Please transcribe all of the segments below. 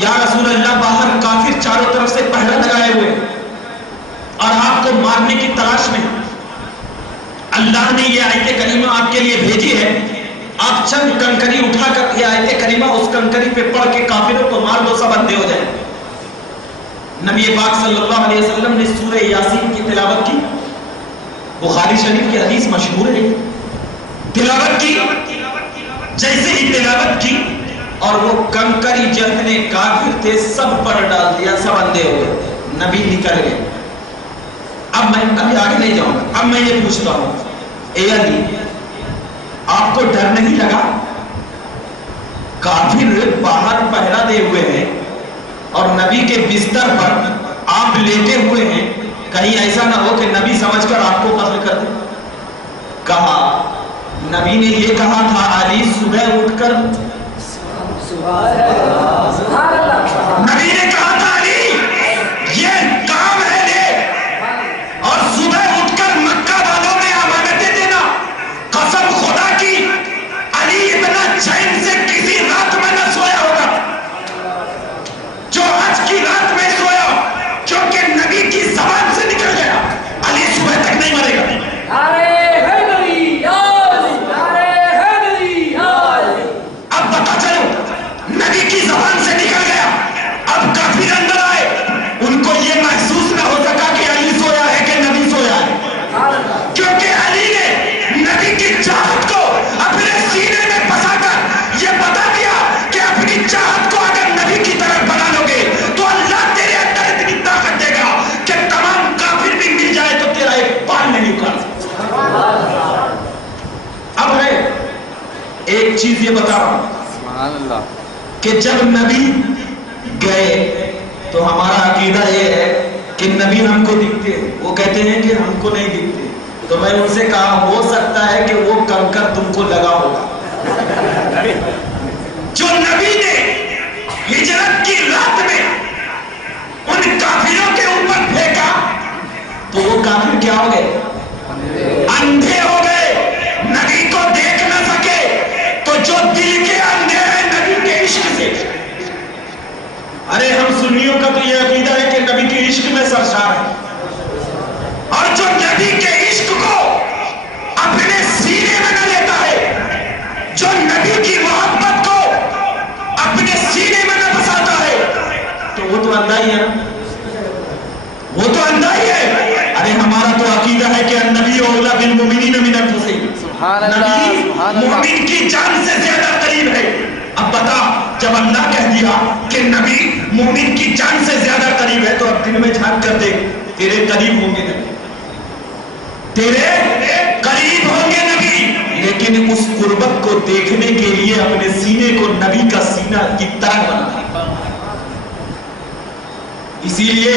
یا رسول اللہ باہر کافر چاروں طرف سے پہرا لگائے ہوئے اور آپ کو مارنے کی تلاش میں، اللہ نے یہ آیت کریمہ آپ کے لیے بھیجی ہے، آپ چند کنکری اٹھا کر یہ آیت کریمہ اس کنکری پہ پڑھ کے کافروں کو مار دو، سب اندھے ہو جائیں۔ نبی پاک صلی اللہ علیہ وسلم نے سورہ یاسین کی تلاوت کی، بخاری شریف کی حدیث مشہور ہے، تلاوت کی، جیسے ہی تلاوت کی اور وہ کنکری جتنے کافر تھے سب پر ڈال دیا، سب اندھے ہو گئے، نبی نکل گئے۔ اب میں ابھی آگے نہیں جاؤں گا، اب میں یہ پوچھتا ہوں، اے علی آپ کو ڈر نہیں لگا؟ کافر باہر پہرا دے ہوئے ہیں اور نبی کے بستر پر آپ لیٹے ہوئے ہیں، کہیں ایسا نہ ہو کہ نبی سمجھ کر آپ کو قتل کر دے؟ کہا، نبی نے یہ کہا تھا علی صبح اٹھ کر، نبی نے کہا تھا علی یہ کام ہے لے، اور صبح اٹھ کر مکہ والوں میں امانتیں دینا، قسم خدا کی علی اتنا چین سے کسی رات میں نہ سویا ہوگا جو آج کی رات میں سویا، کیونکہ نبی کی زبان سے نکل گیا علی صبح تک نہیں مرے گا۔ اب بتا چلو نبی کی زبان سے نکل گیا، اب کافر اندر آئے، ان کو یہ محسوس نہ ہو سکا کہ علی سویا ہے کہ نبی سویا ہے، کیونکہ علی نے نبی کی چاہت کو اپنے سینے میں پسا کر یہ بتا دیا کہ اپنی چاہت کو اگر نبی کی طرف بنا لو گے تو اللہ تیرے اندر اتنی طاقت دے گا کہ تمام کافر بھی مل جائے تو تیرا ایک بال نہیں اکھاڑ سکتا۔ اب ہے ایک چیز یہ بتا رہا ہوں کہ جب نبی گئے تو ہمارا عقیدہ یہ ہے کہ نبی ہم کو دکھتے، وہ کہتے ہیں کہ ہم کو نہیں دکھتے، تو میں ان سے کہا ہو سکتا ہے کہ وہ کنکر تم کو لگا ہوگا جو نبی نے ہجرت کی رات میں ان کافروں کے اوپر پھینکا، تو وہ کافر کیا ہو گئے؟ اندھے ہو گئے، نبی کو دیکھ نہ سکے۔ تو جو دل کے اندھے ہیں نبی کے عشق سے، ارے ہم سنیوں کا تو یہ عقیدہ ہے کہ نبی کے عشق میں سرشار ہے، اور جو نبی کے عشق کو اپنے سینے میں نہ لیتا ہے، جو نبی کی محبت کو اپنے سینے میں نہ بساتا ہے، تو وہ تو اندھا ہی ہے، وہ تو اندھا ہی ہے۔ ارے ہمارا تو عقیدہ ہے کہ النبی اولیٰ بالمؤمنین من انفسہم، نبی مومن کی جان سے زیادہ قریب ہے۔ اب بتا، جب اللہ کہہ دیا کہ نبی مومن کی جان سے زیادہ قریب ہے، تو اب دن میں جھانک کر دیکھ، تیرے قریب ہوں گے نبی، تیرے قریب ہوں گے نبی، لیکن اس قربت کو دیکھنے کے لیے اپنے سینے کو نبی کا سینہ کی طرح بنا۔ اسی لیے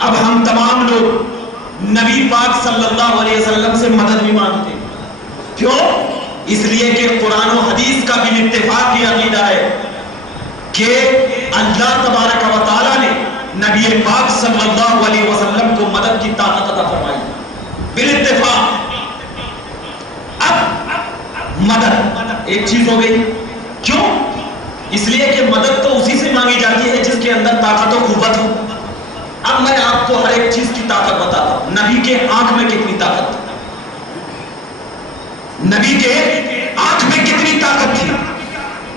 اب ہم تمام لوگ نبی پاک صلی اللہ علیہ وسلم سے مدد بھی مانگتے ہیں۔ کیوں؟ اس لیے کہ قرآن و حدیث کا بھی اتفاق کی عقیدہ ہے کہ اللہ تبارک و تعالیٰ نے نبی پاک صلی اللہ علیہ وسلم کو مدد کی طاقت عطا فرمائی بالاتفاق۔ اب مدد ایک چیز ہو گئی، کیوں؟ اس لیے کہ مدد تو اسی سے مانگی جاتی ہے جس کے اندر طاقت و قوت ہو۔ اب میں آپ کو ہر ایک چیز کی طاقت بتاتا ہوں۔ نبی کے آنکھ میں کتنی طاقت تھی؟ نبی کے آنکھ میں کتنی طاقت تھی؟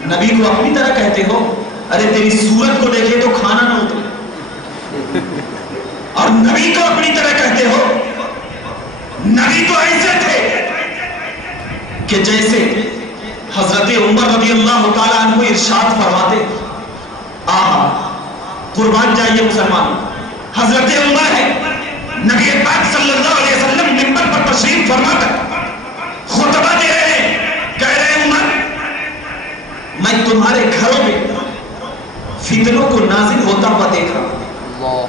نبی کو اپنی طرح کہتے ہو، ارے تیری صورت کو دیکھے تو کھانا نہ اترے، اور نبی کو اپنی طرح کہتے ہو۔ نبی تو ایسے تھے کہ جیسے حضرت عمر رضی اللہ تعالیٰ عنہ ارشاد فرماتے، آہا قربان جائیے مسلمان، حضرت عمر ہے، نبی پاک صلی اللہ علیہ وسلم منبر پر تشریف فرما کر خطبہ دے رہے ہیں، کہہ رہے ہیں عمر میں تمہارے گھروں میں فتنوں کو نازل ہوتا ہوا دیکھ رہا ہوں۔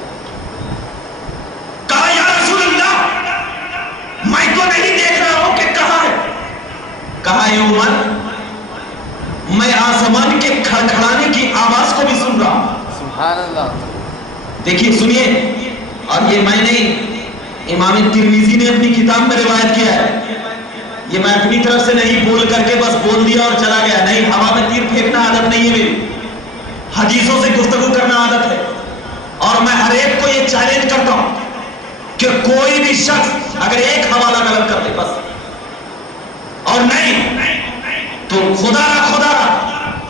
کہا یا رسول اللہ میں تو نہیں دیکھ رہا ہوں کہ کہاں ہے۔ کہا اے عمر میں آسمان کے کھڑکھڑانے کی آواز کو بھی سن رہا ہوں۔ سبحان اللہ۔ دیکھیے سنیے، اور یہ میں نے امام ترمذی نے اپنی کتاب میں روایت کیا ہے، یہ میں اپنی طرف سے نہیں بول کر کے بس بول دیا اور چلا گیا، نہیں، ہوا میں تیر پھینکنا عادت نہیں ہے میری۔ حدیثوں سے گفتگو کرنا عادت ہے، اور میں ہر ایک کو یہ چیلنج کرتا ہوں کہ کوئی بھی شخص اگر ایک حوالہ غلط کر دے بس، اور نہیں تو خدا نہ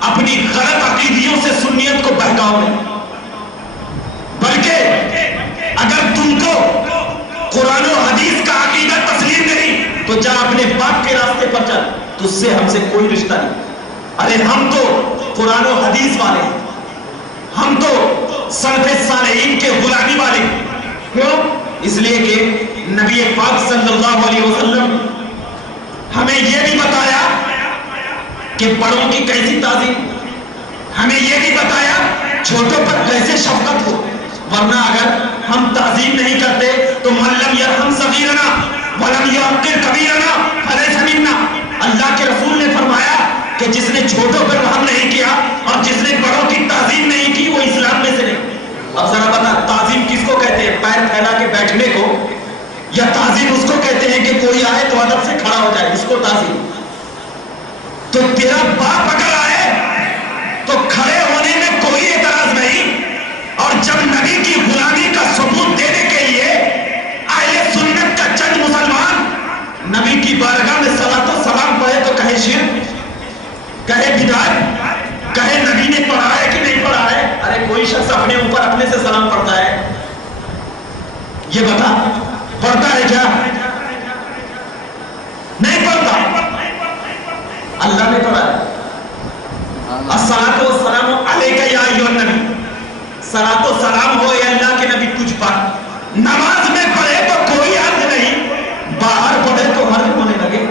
اپنی غلط عقیدیوں سے سنیت کو بہکاؤ نہیں، بلکہ اگر تم کو قرآن و حدیث کا عقیدہ تسلیم نہیں تو جا اپنے باپ کے راستے پر چل، تجھ سے ہم سے کوئی رشتہ نہیں۔ ارے ہم تو قرآن و حدیث والے ہیں، ہم تو سلف صالحین کے غلامی والے ہیں۔ کیوں؟ اس لیے کہ نبی پاک صلی اللہ علیہ وسلم ہمیں یہ بھی بتایا کہ بڑوں کی کیسی تعظیم، ہمیں یہ بھی بتایا چھوٹوں پر کیسے شفقت ہو، ورنہ اگر ہم تعظیم نہیں کرتے تو من لم یرحم صغیرنا ولم یعقر کبیرنا فلیس منا۔ اللہ کے رسول نے فرمایا کہ جس نے چھوٹوں پر رحم نہیں کیا اور جس نے بڑوں کی تعظیم نہیں کی وہ اسلام میں سے نہیں۔ اب ذرا بتا، تعظیم کس کو کہتے ہیں؟ پیر پھیلا کے بیٹھنے کو؟ یا تعظیم اس کو کہتے ہیں کہ کوئی آئے تو ادب سے کھڑا ہو جائے، اس کو تعظیم؟ تو تیرا باپ اگر آئے تو کھڑے ہونے میں کوئی اعتراض نہیں، اور جب نبی کی غلامی کا ثبوت دینے کے لیے اہل سنت کا چند مسلمان نبی کی بارگاہ میں صلاۃ و سلام پڑھے تو کہے شرک، کہے بدعت، کہے نبی نے پڑھا ہے کہ نہیں پڑھا ہے؟ ارے کوئی شخص اپنے اوپر اپنے سے سلام پڑھتا ہے؟ یہ بتا، پڑھتا ہے کیا؟ نہیں پڑھتا۔ اللہ نے پڑھا ہے، الصلاۃ والسلام علیک یا ایھا النبی، صلاۃ و سلام ہو اے اللہ کے نبی تجھ پر۔ نماز میں پڑھے تو کوئی حرج نہیں، باہر پڑھے تو حرج ہونے لگے۔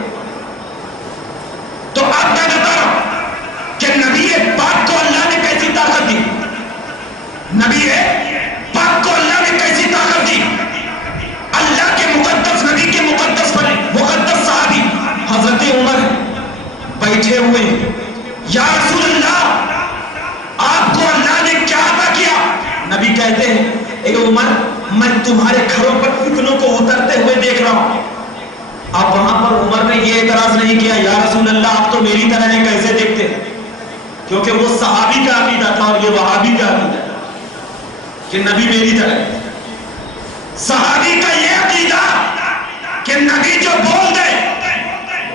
تو اب میں بتا رہا ہوں کہ نبی پاک کو اللہ نے کیسی طاقت دی، نبی پاک کو اللہ نے کیسی طاقت دی۔ اللہ کے مقدس نبی کے مقدس مقدس صحابی حضرت عمر بیٹھے ہوئے ہیں، یا رسول اللہ آپ کو اللہ نے کیا عطا کیا؟ نبی کہتے ہیں اے عمر میں تمہارے گھروں پر فتنوں کو اترتے ہوئے دیکھ رہا ہوں۔ اب وہاں پر عمر نے یہ اعتراض نہیں کیا یا رسول اللہ آپ تو میری طرح ہیں، کیسے دیکھتے ہیں؟ کیونکہ وہ صحابی کا عقیدہ تھا اور یہ وہابی کا عقیدہ کہ نبی میری طرح ہے۔ صحابی کا یہ عقیدہ کہ نبی جو بول دے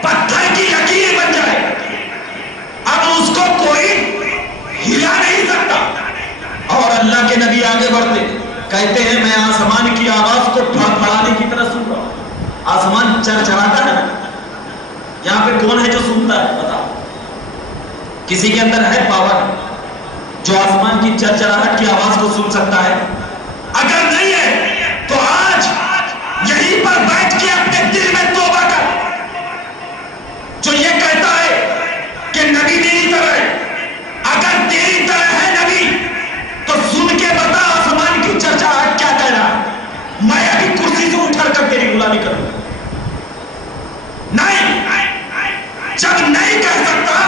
پتھر کی لکیر بن جائے، اب اس کو کوئی ہلا نہیں سکتا۔ اور اللہ کے نبی آگے بڑھتے کہتے ہیں میں آسمان کی آواز کو پھڑپھڑانے کی طرح سن رہا ہوں۔ آسمان چرچراتا ہے، یہاں پہ کون ہے جو سنتا ہے؟ بتا، کسی کے اندر ہے پاور جو آسمان کی چرچراہٹ کی آواز کو سن سکتا ہے؟ اگر نہیں ہے تو آج یہیں پر بیٹھ کے اپنے دل میں توبہ کر، جو یہ کہتا ہے کہ نبی میری طرح ہے، اگر تیری طرح ہے نبی تو سن کے بتا آسمان کی چرچراہٹ کیا کہہ رہا ہے؟ میں ابھی کرسی سے اٹھ کر تیری غلامی کروں؟ نہیں، جب نہیں کہہ سکتا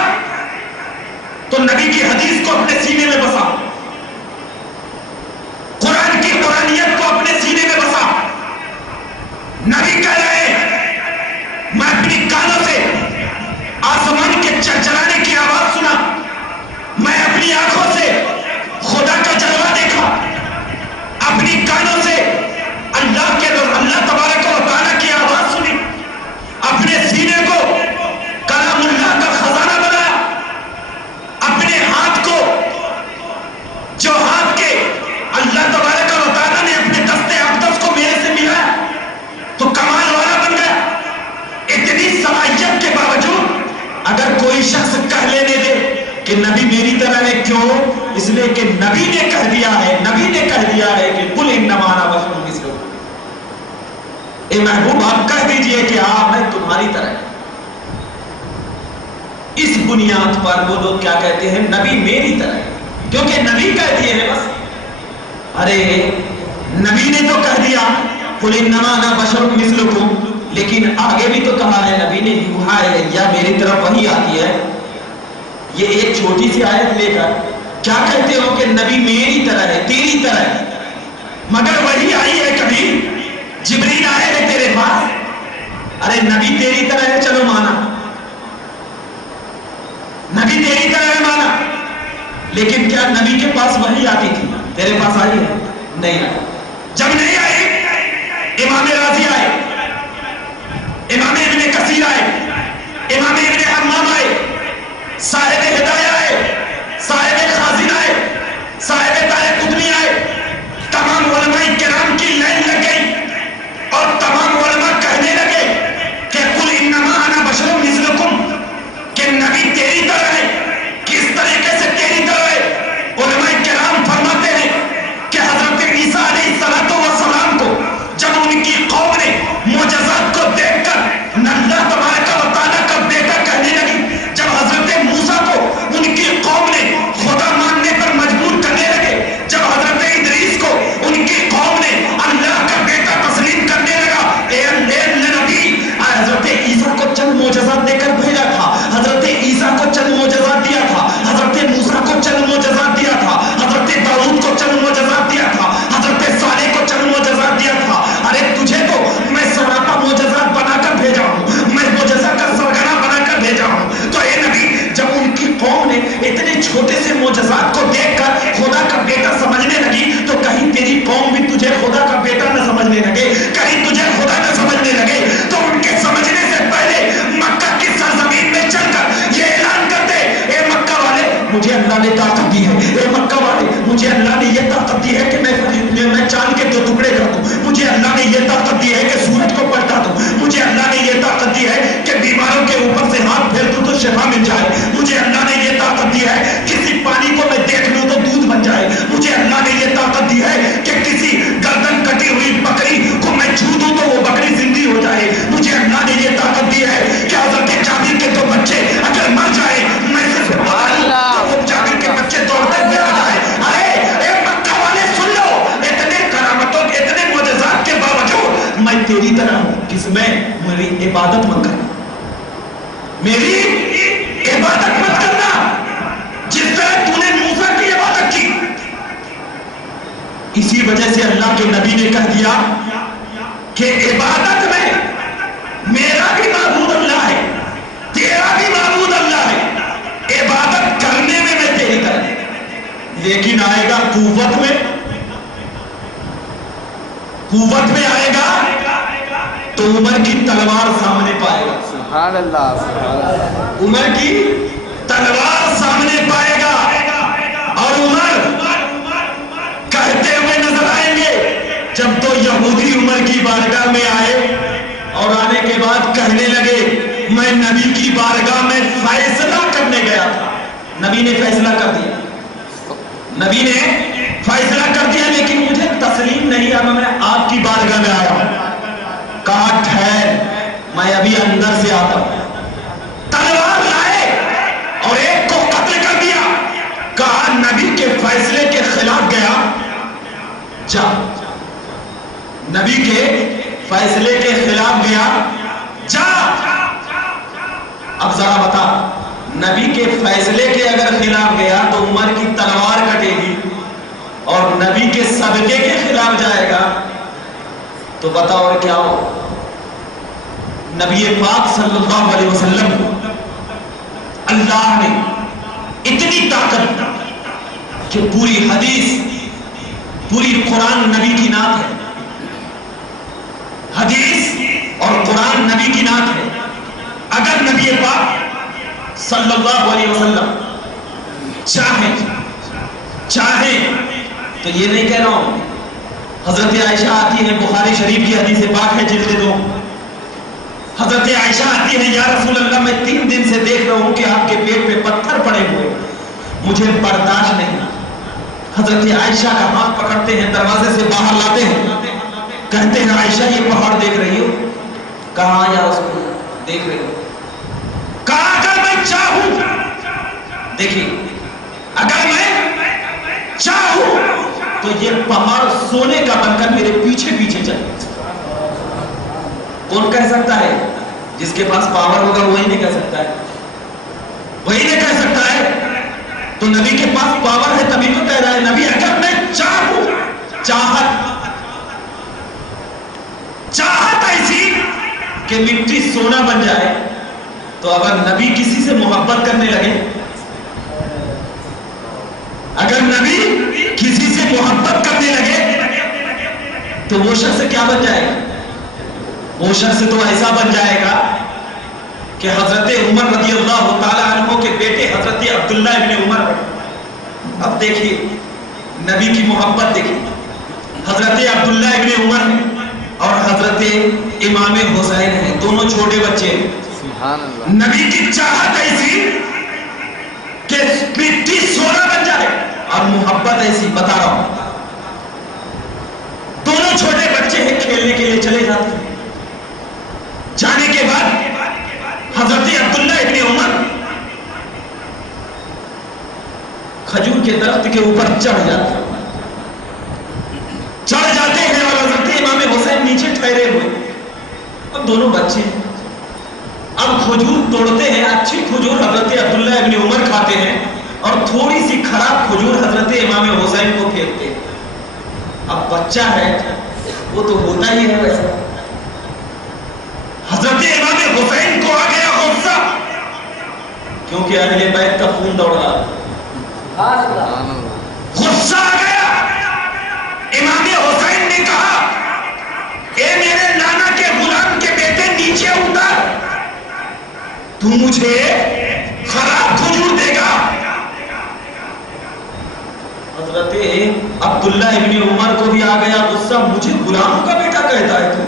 تو نبی کی حدیث کو اپنے سینے میں بسا، قرآن کی قرآنیت کو اپنے سینے میں بسا۔ نبی کہہ رہے ہیں میں اپنی کانوں سے آسمان کے چرچرانے کی آواز سنا، میں اپنی آنکھوں سے خدا کا جلوہ دیکھا، اپنی کانوں سے اللہ تبارک و تعالیٰ کی آواز سنی، اپنے سینے کو کلام اللہ کا خزانہ بنایا، اپنے ہاتھ کو جو ہاتھ کے اللہ تبارک و تعالیٰ نے اپنے دست اقدس کو میرے سے ملایا تو کمال والا بن گیا۔ اتنی صلاحیت کے باوجود اگر کوئی شخص کہہ لینے دے کہ نبی میری طرح ہے، کیوں؟ اس لیے کہ نبی نے کہہ دیا ہے، نبی نے کہہ دیا ہے کہ قل انما انا بشر مثلکم، اے محبوب آپ کہہ دیجئے کہ ہاں میں تمہاری طرح ہے۔ اس بنیاد پر وہ لوگ کیا کہتے ہیں؟ نبی میری طرح ہے، کیونکہ نبی کہہ دیے ہیں بس۔ ارے نبی نے تو کہہ دیا قل انما انا بشر مثلکم، لیکن آگے بھی تو کہا ہے نبی نے یوحا الیہ، میری طرف وحی آتی ہے۔ یہ ایک چھوٹی سی آیت لے کر کیا کہتے ہو کہ نبی میری طرح ہے، تیری طرح ہے؟ مگر وحی آئی ہے کبھی؟ جبریل آئے ہیں تیرے پاس؟ ارے نبی تیری طرح ہے، چلو مانا، نبی تیری طرح ہے مانا، لیکن کیا نبی کے پاس وحی آتی تھی؟ تیرے پاس آئی ہے؟ نہیں آئی۔ جب نہیں آئی، امام راضی آئے، امام ابن کثیر آئے، امام ابن حمام آئے، صاحب ہدایہ آئے، صاحب خازن آئے، صاحب طارق قطنی آئے، تمام علماء کرام کی لائن لگ گئی اور تمام علماء کہنے لگے کہ قل انما انا بشر مثلکم، کہ نبی تیری طرح ہے۔ کس طریقے سے تیری طرح ہے؟ علماء کرام فرماتے ہیں کہ حضرت عیسیٰ علیہ السلام کو جب ان کی قوم نے معجزات کو دیکھ کر اللہ تبارک و تعالیٰ کا بیٹا کہنے لگی، جب حضرت موسیٰ کو ان کی قوم نے خدا ماننے پر مجبور کرنے لگے، جب حضرت ادریس کو ان کی قوم نے اللہ کا بیٹا تسلیم کرنے لگا، اے نبی حضرت عیسیٰ کو چند معجزات دے کر بھیجا تھا، حضرت عیسیٰ کو چند معجزات دیا تھا، حضرت موسیٰ کو چند معجزات دیا تھا، حضرت داؤد کو چند معجزات دیا تھا، حضرت صالح کو چند معجزات دیا تھا۔ ارے تجھے تو میں سراپا معجزات بنا کر بھیجا ہوں، میں معجزہ کا سرگنا بنا کر بھیجا ہوں۔ تو اے نبی، جب ان کی قوم نے اتنے چھوٹے سے معجزات کو دیکھ کر خدا کا بیٹا سمجھنے لگی، تو کہیں تیری قوم بھی تجھے خدا کا بیٹا نہ سمجھنے لگے، کہیں تجھے خدا نہ سمجھنے لگے، تو ان کے سمجھنے سے پہلے مکہ کی سرزمین میں چل کر یہ اعلان کرتے، اے مکہ والے، مجھے اللہ نے طاقت دی ہے، اے مکہ والے، مجھے اللہ نے یہ طاقت دی ہے کہ میں چاند کے 2 ٹکڑے کر دوں، مجھے اللہ نے یہ طاقت دی ہے کہ سورج کو پلٹا دوں، مجھے اللہ نے یہ طاقت دی ہے کہ بیماروں کے اوپر سے ہاتھ پھیر دوں تو شفا مل جائے، مجھے اللہ نے یہ طاقت دی ہے کسی پانی کو میں دیکھ لوں تو دودھ بن جائے، مجھے اللہ نے یہ طاقت دی ہے کہ کسی گردن کٹی ہوئی بکری کو میں چھو دوں تو وہ بکری زندہ ہو جائے، مجھے اللہ نے یہ طاقت دی ہے کہ حضرت جابر کے 2 بچے اگر مر جائے، میں صرف تو وہ جابر کے بچے دوڑتے ہوئے آ جائے۔ ارے اے مکہ والے سن لو، اتنے کرامتوں اتنے معجزات کے باوجود میں تیری طرح ہوں، کس میں؟ میری عبادت مت کرنا، میری عبادت مت کرنا جس طرح تو نے موسیٰ کی عبادت کی۔ اسی وجہ سے اللہ کے نبی نے کہہ دیا کہ عبادت میں میرا بھی معبود اللہ ہے، تیرا بھی معبود اللہ ہے، عبادت کرنے میں میں تیری طرح، لیکن آئے گا قوت میں آئے گا تو عمر کی تلوار سامنے پائے گا۔ سبحان اللہ، عمر کی تلوار سامنے پائے گا اور عمر کہتے ہوئے نظر آئیں گے۔ جب تو یہودی عمر کی بارگاہ میں آئے اور آنے کے بعد کہنے لگے میں نبی کی بارگاہ میں فیصلہ کرنے گیا تھا، نبی نے فیصلہ کر دیا، نبی نے فیصلہ کر دیا، لیکن مجھے تسلیم نہیں آیا، میں آپ کی بارگاہ میں آیا ہوں۔ کہا ٹھہر، میں ابھی اندر سے آتا ہوں۔ تلوار لائے اور ایک کو قتل کر دیا، کہا نبی کے فیصلے کے خلاف گیا، جا، نبی کے فیصلے کے خلاف گیا، جا۔ اب ذرا بتا، نبی کے فیصلے کے اگر خلاف گیا تو عمر کی تلوار کٹے گی، اور نبی کے صدقے کے خلاف جائے گا تو بتا اور کیا ہو؟ نبی پاک صلی اللہ علیہ وسلم کو اللہ نے اتنی طاقت کہ پوری حدیث، پوری قرآن نبی کی نعت ہے، حدیث اور قرآن نبی کی نعت ہے۔ اگر نبی پاک صلی اللہ علیہ وسلم چاہیں تو یہ نہیں کہہ رہا ہوں، حضرت عائشہ آتی ہے، بخاری شریف کی حدیث پاک ہے جلد 2، حضرت عائشہ آتی ہے، یا رسول اللہ میں 3 دن سے دیکھ رہا ہوں کہ آپ کے پیٹ پہ پتھر پڑے ہوئے، مجھے برداشت نہیں۔ حضرت عائشہ کا ہاتھ پکڑتے ہیں، دروازے سے باہر لاتے ہیں، کہتے ہیں عائشہ یہ پہاڑ دیکھ رہی ہو؟ کہا یا رسول اللہ دیکھ رہی ہو۔ کہا اگر میں چاہوں، دیکھیں اگر میں چاہوں تو یہ پہاڑ سونے کا بن کر میرے پیچھے پیچھے چلے۔ کون کہہ سکتا ہے؟ جس کے پاس پاور ہوگا وہی نہیں کہہ سکتا ہے، وہی نہیں کہہ سکتا ہے۔ تو نبی کے پاس پاور ہے تبھی تو کہہ رہا ہے نبی اگر میں چاہوں، چاہت ایسی کہ مٹی سونا بن جائے، تو اگر نبی کسی سے محبت کرنے لگے اگر نبی کسی سے محبت کرنے لگے تو وہ شخص کیا بن جائے گا؟ وہ شخص تو ایسا بن جائے گا کہ حضرت عمر رضی اللہ تعالیٰ عنہ کے بیٹے حضرت عبداللہ ابن عمر. اب دیکھیے نبی کی محبت دیکھیے. حضرت عبداللہ ابن عمر اور حضرت امام حسین ہیں, دونوں چھوٹے بچے ہیں. سبحان اللہ. نبی کی چاہت ایسی کہ مٹی سونا بن جائے اور محبت ایسی, بتا رہا ہوں. دونوں چھوٹے بچے ہیں, کھیلنے کے لیے چلے جاتے ہیں. جانے کے بعد حضرت عبداللہ ابن عمر کھجور کے درخت کے اوپر چڑھ جاتے ہیں اور حضرت امام حسین نیچے ٹھہرے ہوئے. اب دونوں بچے ہیں, اب کھجور توڑتے ہیں. اچھی کھجور حضرت عبداللہ ابن عمر کھاتے ہیں اور تھوڑی سی خراب کھجور حضرت امام حسین کو پھینکتے ہیں. اب بچہ ہے وہ تو ہوتا ہی ہے ویسا. حضرت امام حسین کو آ گیا غصہ, کیونکہ اہل بیت کا خون دوڑ رہا ہے. غصہ آ گیا. امام حسین نے کہا اے میرے نانا کے غلام کے بیٹے نیچے اتر, تو مجھے خراب کھجور دے گا. حضرت عبداللہ ابن عمر کو بھی آ گیا غصہ, مجھے غلاموں کا بیٹا کہتا ہے تو.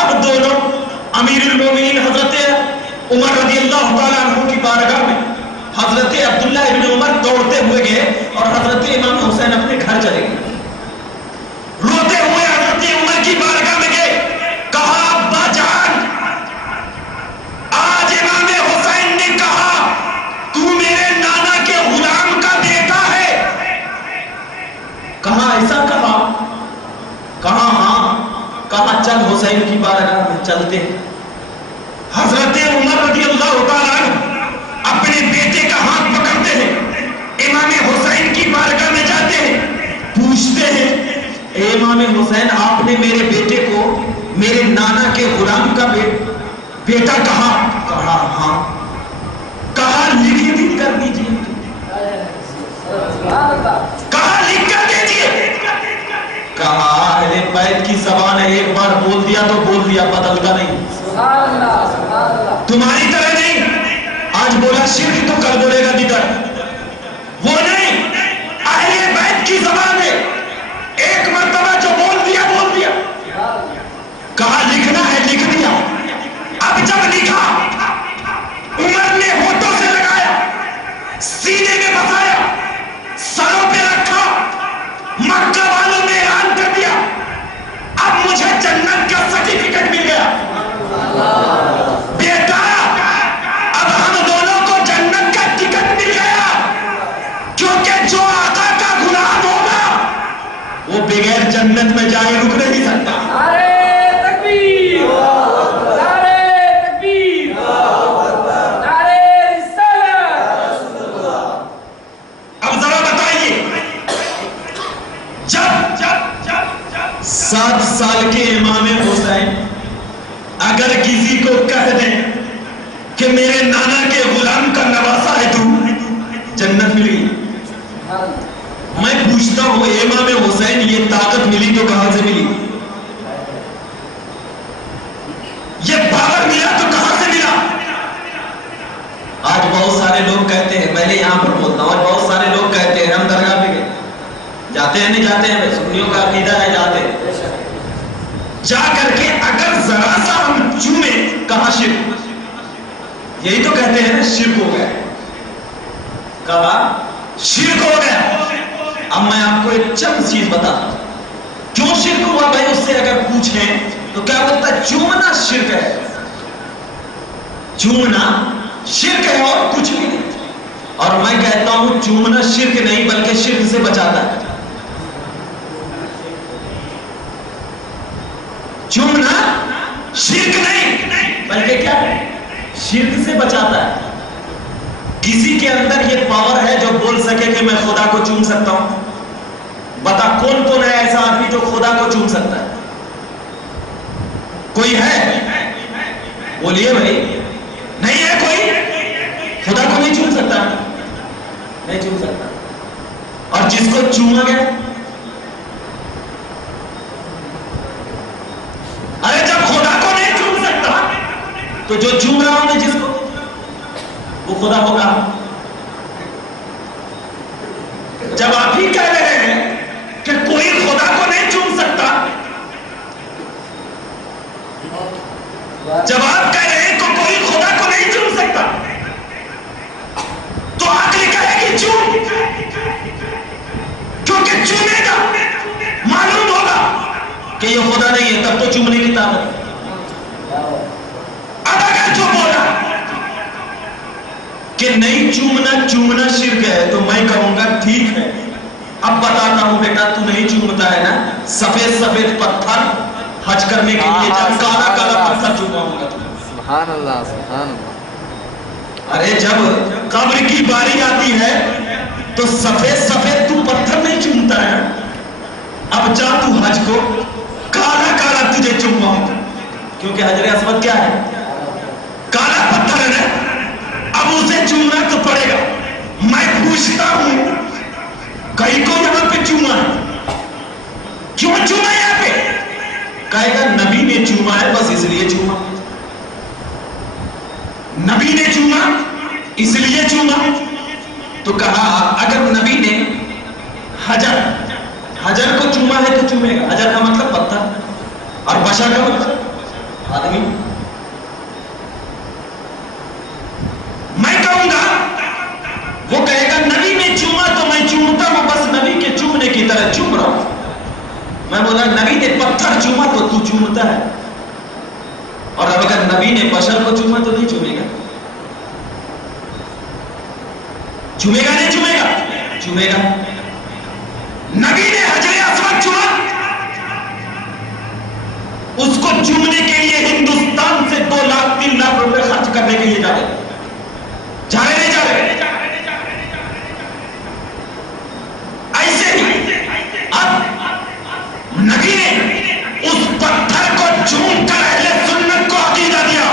اب دونوں امیر المومنین حضرت عمر رضی اللہ تعالیٰ عنہ کی بارگاہ میں حضرت عبداللہ ابن عمر دوڑتے ہوئے گئے اور حضرت امام حسین اپنے گھر چلے گئے. روتے ہوئے حضرت عمر کی بارگاہ میں گئے, کہا ابا جان, آج امام حسین نے کہا تو میرے نانا کے غلام کا بیٹا ہے. کہا ایسا کہا؟ کہا ہاں. کہا چل حسین کی بارگاہ میں چلتے ہیں. حضرت عمر رضی اللہ تعالیٰ عنہ اپنے بیٹے کا ہاتھ پکڑتے ہیں, امام حسین کی بارگاہ میں جاتے ہیں, پوچھتے ہیں اے امام حسین آپ نے میرے بیٹے کو میرے نانا کے غلام کا بیٹا کہا؟ کہا ہاں. کہا لکھ کر دیجیے. کہا لکھ کر دیجیے. کہا اہل بیت کی زبان ہے, ایک بار بول دیا تو بول دیا, بدلتا نہیں. تمہاری طرح نہیں, آج بولا شرک تو کل بولے گا دیگر. وہ نہیں, اہل بیت کی زبان ہے, ایک مرتبہ جو بول دیا بول دیا. کہا لکھنا ہے, لکھ دیا. اب جب لکھا عمر نے ہونٹوں سے لگایا, سینے میں بسایا, سروں پہ رکھا, مکہ والوں نے اعلان کر دیا اب مجھے جنت کا سرٹیفکیٹ مل گیا. بیٹا اب ہم دونوں کو جنت کا ٹکٹ مل گیا, کیونکہ جو آقا کا غلام ہوگا وہ بغیر جنت میں جائے رک نہیں سکتا. نعرے تکبیر, نعرے تکبیر, نعرے رسالت. اب ذرا بتائیے, جب 7 سال کے امام حسین اگر کسی کو کہہ دیں کہ میرے نانا کے غلام کا نواسا ہے تو جنت مل گئی. میں پوچھتا ہوں امام حسین یہ طاقت ملی تو کہاں سے ملی؟ یہ پاور ملا تو کہاں سے ملا؟ آج بہت سارے لوگ کہتے ہیں, میں نے یہاں پر بولتا ہوں, آج بہت سارے لوگ کہتے ہیں ہم درگاہ پہ گئے, جاتے ہیں نہیں جاتے ہیں, سنیوں کا عقیدہ ہے جاتے ہیں. جا کر کے اگر ذرا سا ہم چومیں, کہاں شرک, یہی تو کہتے ہیں نا شرک ہو گیا. کہا شرک ہو گیا. اب میں آپ کو ایک چند چیز بتاتا ہوں کیوں شرک ہوا. بھائی اس سے اگر پوچھیں تو کیا بولتا ہے چومنا شرک ہے. چومنا شرک ہے اور کچھ بھی نہیں. اور میں کہتا ہوں چومنا شرک نہیں بلکہ شرک سے بچاتا ہے. چومنا شرک نہیں بلکہ کیا ہے, شرک سے بچاتا ہے. کسی کے اندر یہ پاور ہے جو بول سکے کہ میں خدا کو چوم سکتا ہوں؟ بتا کون کون ہے ایسا آدمی جو خدا کو چوم سکتا ہے؟ کوئی ہے؟ بولیے بھائی. نہیں ہے کوئی؟ خدا کو نہیں چوم سکتا, نہیں چوم سکتا. اور اور جس کو چوما گیا، ارے جب خدا کو نہیں چوم سکتا تو جو چوم رہا ہوں جس کو، وہ خدا ہوگا؟ جب آپ ہی کہہ رہے ہیں کہ کوئی خدا کو نہیں چوم سکتا، جب آپ کہہ رہے ہیں کہ کوئی خدا کو نہیں چوم سکتا، تو عقل کہے کہ چوم، کیونکہ چومے گا معلوم ہوگا کہ یہ خدا نہیں ہے، تب تو چومنے کی طاقت۔ اب اگر جو بولا کہ نہیں چومنا شرک ہے، تو میں کہوں گا ٹھیک ہے، اب بتاتا ہوں بیٹا، تو نہیں چومتا ہے نا، سفید پتھر حج کرنے کے لیے جب کالا پتھر چوماؤں گا۔ سبحان اللہ سبحان اللہ۔ ارے جب قبر کی باری آتی ہے تو سفید تو پتھر نہیں چومتا ہے، اب جا تو حج کو کالا تجھے چوماؤں گا، کیونکہ حجر اسود کیا ہے؟ کالا پتھر ہے نا، اب اسے چومنا تو پڑے گا۔ میں پوچھتا ہوں کئی کو یہاں پہ چوما ہے، کیوں چوما یہاں پہ؟ کہے گا نبی نے چوما ہے، بس اس لیے چوما، نبی نے چوما اس لیے چوما۔ تو کہا اگر نبی نے حجر کو چوما ہے تو چومے گا۔ حجر کا مطلب پتھر اور بشر کا مطلب آدمی۔ میں کہوں گا، وہ کہے گا نبی نے چوما تو میں چومتا ہوں، بس نبی کے چومنے کی طرح چوم رہا ہوں۔ میں بولا نبی نے پتھر چوما تو چومتا ہے، اور اب اگر نبی نے بشر کو چوما تو نہیں چومے گا؟ چومے گا نہیں چومے گا؟ چومے گا۔ نبی نے حجر اسود چوما، اس کو چومنے کے لیے ہندوستان سے 2 لاکھ 3 لاکھ روپے خرچ کرنے کے لیے جا رہے نہیں جا رہے؟ ایسے ہی اب نبی نے اس پتھر کو چوم کر اہل سنت کو عقیدہ دیا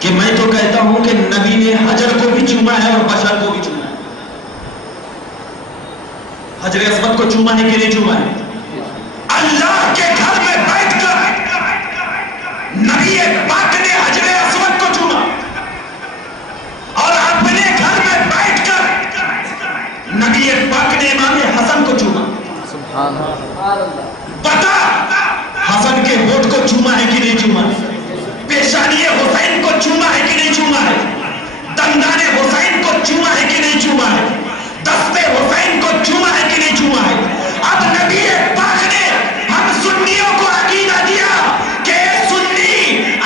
کہ میں تو کہتا ہوں کہ نبی نے حجر کو بھی چوما ہے اور بشر کو بھی چوما ہے۔ حجر اسود کو چوما ہے کہ نہیں چوما ہے؟ اللہ کے گھر میں بیٹھ کر نبی پاک نے حجر اسود کو چوما، اور اپنے گھر میں بیٹھ کر نبی پاک نے امام حسن کو چوما۔ سبحان اللہ۔ پتا حسن کے ہونٹ کو چوما ہے کہ نہیں چوما ہے؟ پیشانی حسین کو چوما ہے کہ نہیں چوما ہے؟ دندان حسین کو چوما ہے کہ نہیں چوما ہے؟ دست حسین کو چوما ہے کہ نہیں چوما ہے؟ اب نبی پاک نے ہم سنیوں کو عقیدہ دیا کہ سنی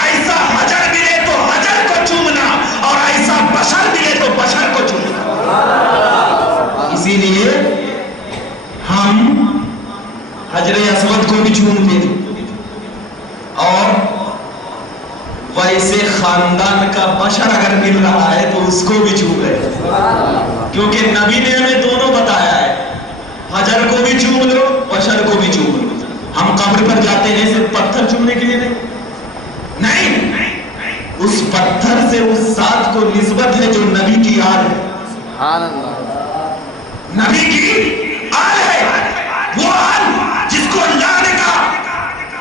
ایسا حجر ملے تو حجر کو چومنا، اور ایسا بشر ملے تو بشر کو چومنا۔ اسی لیے ہم حجر اسود کو بھی چومتے تھے، اور ویسے خاندان کا بشر اگر مل رہا ہے تو اس کو بھی چوم رہے، کیونکہ نبی نے ہمیں دونوں بتایا ہے، حجر کو بھی چوم لو بشر کو بھی چوم لو۔ ہم قبر پر جاتے ہیں صرف پتھر چومنے کے لیے نہیں، اس پتھر سے اس ذات کو نسبت ہے جو نبی کی آل ہے۔ سبحان اللہ۔ نبی کی آل ہے، وہ آل جس کو اللہ نے کہا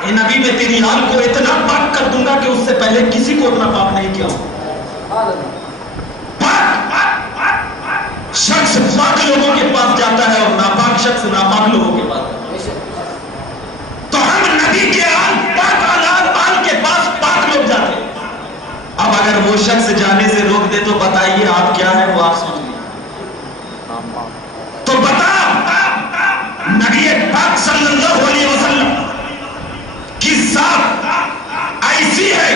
اے نبی میں تیری آل کو اتنا پاک کر دوں گا کہ اس سے پہلے کسی کو اتنا پاک نہیں کیا ہوں۔ پاک شخص پاک لوگوں کے پاس جاتا ہے اور ناپاک شخص ناپاک لوگوں کے پاس۔ تو ہم نبی کے آل پاک آل کے پاس پاک لوگ جاتے ہیں۔ اب اگر وہ شخص جانے سے روک دے تو بتائیے آپ کیا ہے وہ آپ سوچ لیجیے۔ تو بتا نبی پاک صلی اللہ علیہ وسلم کی ذات ایسی ہے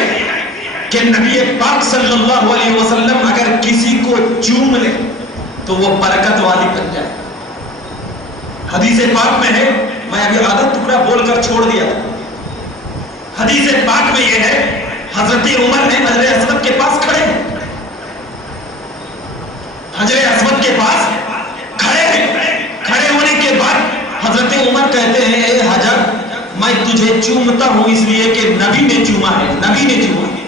کہ نبی پاک صلی اللہ علیہ وسلم اگر کسی کو چوم لے تو وہ برکت والی بن جائے۔ حدیث پاک میں ہے، میں ابھی آدھا ٹکڑا بول کر چھوڑ دیا تھا، حدیث پاک میں یہ ہے، حضرت عمر نے حجر اسود کے پاس کھڑے ہیں، حجر اسود کے پاس کھڑے ہیں، کھڑے ہونے کے بعد حضرت عمر کہتے ہیں اے حجر میں تجھے چومتا ہوں اس لیے کہ نبی نے چوما ہے، نبی نے چوما ہے۔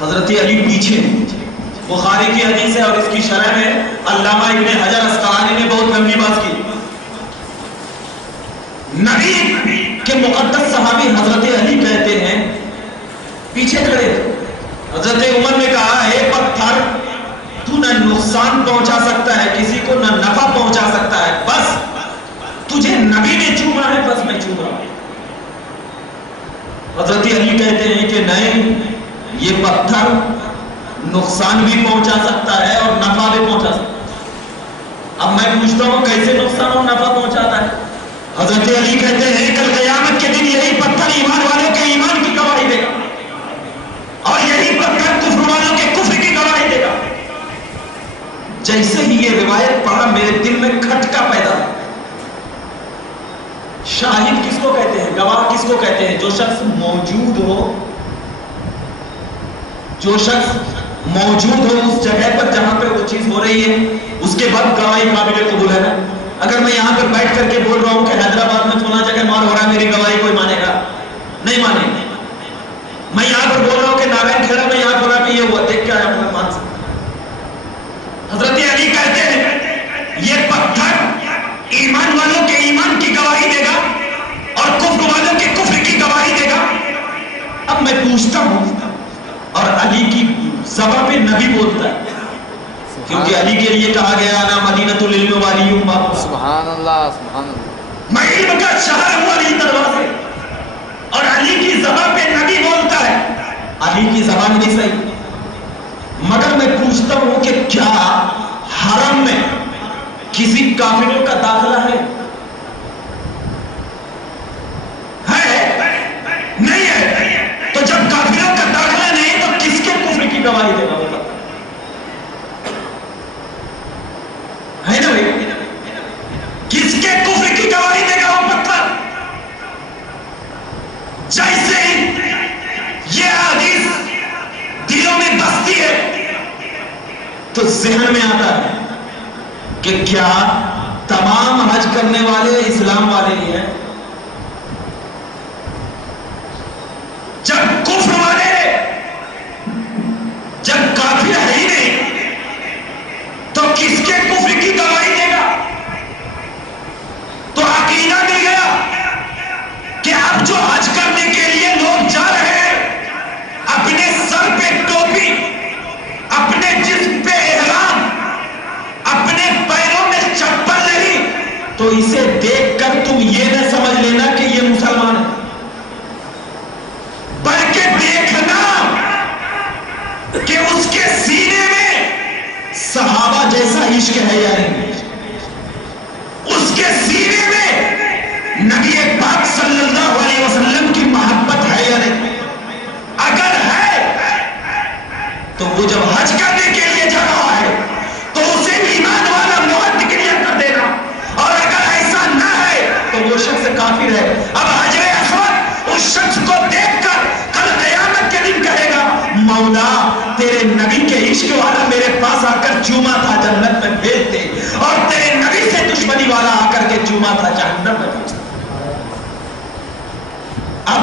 حضرت علی پیچھے ہیں، بخاری کی حدیث ہے اور اس کی شرح میں علامہ ابن حجر اسقلانی نے بہت لمبی بات کی. نبی کے مقدس صحابی حضرت علی کہتے ہیں پیچھے کھڑے حضرت عمر نے کہا اے پتھر تو نہ نقصان پہنچا سکتا ہے کسی کو نہ نفع پہنچا سکتا ہے, بس تجھے نبی نے چوما ہے بس میں چوم رہا ہوں. حضرت علی کہتے ہیں کہ نہیں, یہ پتھر نقصان بھی پہنچا سکتا ہے اور نفع بھی پہنچا سکتا ہے. اب میں پوچھتا ہوں کیسے نقصان اور نفع پہنچاتا ہے؟ حضرت علی کہتے ہیں کل قیامت کے دن یہی پتھر ایمان والوں کے ایمان کی گواہی دے گا اور یہی پتھر کفر والوں کے کفر کی گواہی دے گا. جیسے ہی یہ روایت پڑھا میرے دل میں کھٹکا پیدا. شاہد کس کو کہتے ہیں, گواہ کس کو کہتے ہیں؟ جو شخص موجود ہو, جو شخص موجود ہو اس جگہ پر جہاں پہ وہ چیز ہو رہی ہے, اس کے بعد گواہی قابل قبول ہے نا. اگر میں یہاں پر بیٹھ کر کے بول رہا ہوں کہ حیدرآباد میں فلاں جگہ مار ہو رہا ہے, میری گواہی کوئی مانے گا؟ نہیں مانے گا. میں یہاں پر بول رہا ہوں کہ نارائن کھیڑا میں یہاں پر کہ یہ ہوا, دیکھ کے آیا ہوں, میں مان سکتا. حضرت علی کہتے ہیں یہ پتھر ایمان والوں کے ایمان کی گواہی دے گا اور کفر والوں کے کفر کی گواہی دے گا. اب میں پوچھتا ہوں, اور علی کی زبان پہ نبی بولتا ہے کیونکہ علی کے لیے کہا گیا نا مدینۃ العلم والی باب. سبحان اللہ سبحان اللہ. میں علم کا شہر ہوں علی دروازے, اور علی کی زبان پہ نبی بولتا ہے. علی کی زبان نہیں صحیح, مگر میں پوچھتا ہوں کہ کیا حرم میں کسی کافروں کا داخلہ ہے؟ نہیں ہے. تو جب کافروں کا داخلہ نہیں تو کس کے کفر کی گواہی دے گا وہ پتھر؟ ہے نا بھائی, کس کے کفر کی گواہی دے گا وہ پتھر؟ جیسے ہی یہ حدیث دلوں میں بستی ہے تو ذہن میں آتا ہے کہ کیا تمام حج کرنے والے اسلام والے ہی ہیں؟ جب کفر والے, جب کافر ہے ہی نہیں تو کس کے کفر کی گواہی دے گا؟ تو عقیدہ مل گیا کہ اب جو حج کرنے کے لیے لوگ جا رہے ہیں, اپنے سر پہ ٹوپی, اپنے جسم پہ احرام, اپنے پیروں میں چپل نہیں, تو اسے دیکھ کر تم یہ نہ سمجھ لینا کہ یہ مسلمان ہے, بلکہ دیکھنا کہ اس کے سینے میں صحابہ جیسا عشق ہے یا نہیں, اس کے سینے میں نبی پاک صلی اللہ علیہ وسلم کی محبت ہے یا نہیں. اگر ہے تو وہ جب حج کرنے کے لیے جا رہا ہے تو اسے ایمان والا موت کلیئر کر دینا, اور اگر ایسا نہ ہے تو وہ شخص کافر ہے. اب حجر اسود اس شخص کو دیکھ کر کل قیامت کے دن کہے گا مولا تیرے نبی کے عشق والا میرے پاس آ کر چوما تھا جنت میں بھیج دے, اور تیرے نبی سے دشمنی والا آ کر کے چوما تھا جہنم میں بھیج دے. اب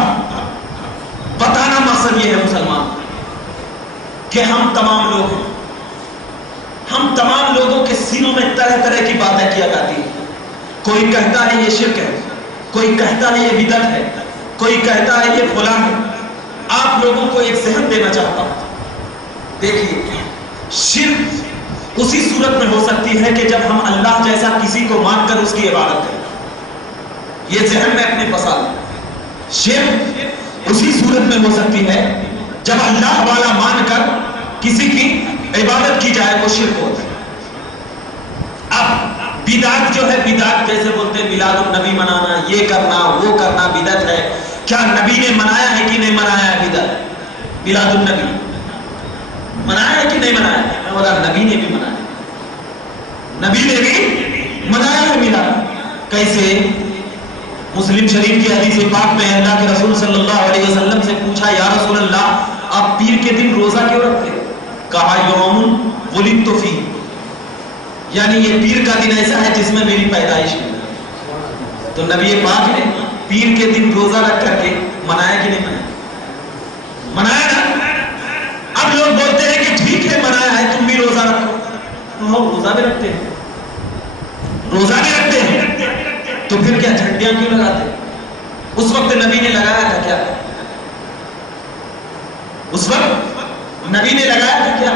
بتانا مقصد یہ ہے مسلمان کہ ہم تمام لوگ ہیں, ہم تمام لوگوں کے سینوں میں طرح طرح کی باتیں کیا جاتی ہیں. کوئی کہتا ہے یہ شرک ہے, کوئی کہتا ہے یہ بدعت ہے, کوئی کہتا ہے یہ فلاں ہے. آپ لوگوں کو ایک ذہن دینا چاہتا ہوں, دیکھیے شرک اسی صورت میں ہو سکتی ہے کہ جب ہم اللہ جیسا کسی کو مان کر اس کی عبادت کریں. یہ ذہن میں اپنے بسا لیں. شرک اسی صورت میں ہو سکتی ہے جب اللہ والا مان کر کسی کی عبادت کی جائے, وہ شرک ہوتا ہے. اب بدعت جو ہے, بدعت جیسے بولتے ہیں میلاد النبی منانا, یہ کرنا وہ کرنا بدعت ہے. کیا نبی نے منایا ہے کہ نہیں منایا ہے بدعت؟ میلاد النبی منایا ہے کہ نہیں منایا ہے؟ نبی نے بھی منایا, نبی نے بھی منایا ہے میلاد. کیسے؟ مسلم شریف کی حدیث پاک میں اللہ کے رسول صلی اللہ علیہ وسلم سے پوچھا یا رسول اللہ آپ پیر کے دن روزہ کیوں رکھتے؟ کہا یوم ولدت فیہ, یعنی یہ پیر کا دن ایسا ہے جس میں میری پیدائش ہوئی. تو نبی پاک نے پیر کے دن روزہ رکھ کر کے منایا کہ نہیں منایا؟ منایا نا. اب لوگ بولتے ہیں کہ ٹھیک ہے منایا ہے, تم روزہ رکھو، تو ہم روزہ بھی رکھتے ہیں، روزہ بھی رکھتے ہیں، تو پھر کیا جھنڈیاں کیوں لگاتے ہیں؟ اس وقت نبی نے لگایا تھا کیا؟ اس وقت نبی نے لگایا تھا کیا؟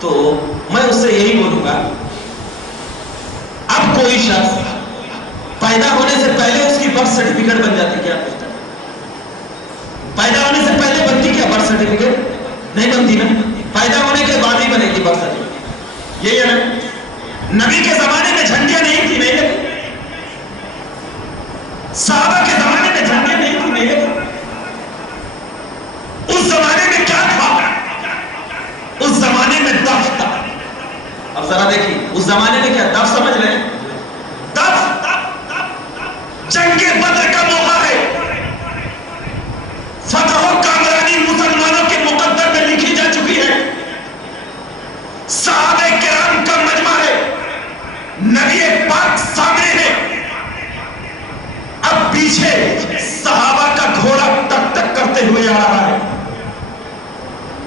تو میں اس سے یہی بولوں گا، اب کوئی شخص پیدا ہونے سے پہلے اس کی برتھ سرٹیفکیٹ بن جاتی کیا؟ پیدا ہونے سے پہلے بنتی کیا برتھ سرٹیفکیٹ؟ نہیں بنتی نا، پیدا ہونے کے بعد ہی بنے گی برتھ سرٹیفکیٹ، یہی ہے نا؟ نبی کے زمانے میں جھنڈیاں نہیں تھی، نہیں لگی، صحابہ کے زمانے میں جھنڈیاں نہیں تھی، نہیں لگی، اس زمانے میں کیا تھا؟ اس زمانے میں دف تھا۔ اب ذرا دیکھیے اس زمانے میں کیا دف سمجھ رہے ہیں؟ دف جنگ بدر کا موقع ہے، فتح و کامرانی مسلمانوں کے مقدر میں لکھی جا چکی ہے، صحابہ کرام کا مجمع ہے، نبی پاک سامنے ہے، اب پیچھے صحابہ کا گھوڑا ٹک ٹک کرتے ہوئے آ رہا ہے،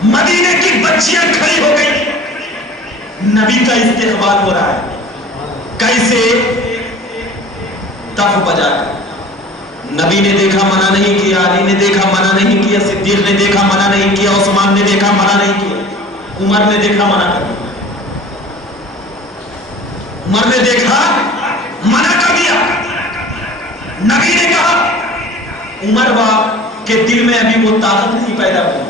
مدینے کی بچیاں کھڑی ہو گئی، نبی کا استقبال ہو رہا ہے، کیسے؟ تف بجا کر۔ نبی نے دیکھا منع نہیں کیا، علی نے دیکھا منع نہیں کیا، صدیق نے دیکھا منع نہیں کیا، عثمان نے دیکھا منع نہیں کیا، عمر نے دیکھا منع کر دیا، عمر نے دیکھا منع کر دیا۔ نبی نے کہا عمر باپ کے دل میں ابھی وہ طاقت نہیں پیدا ہوئی،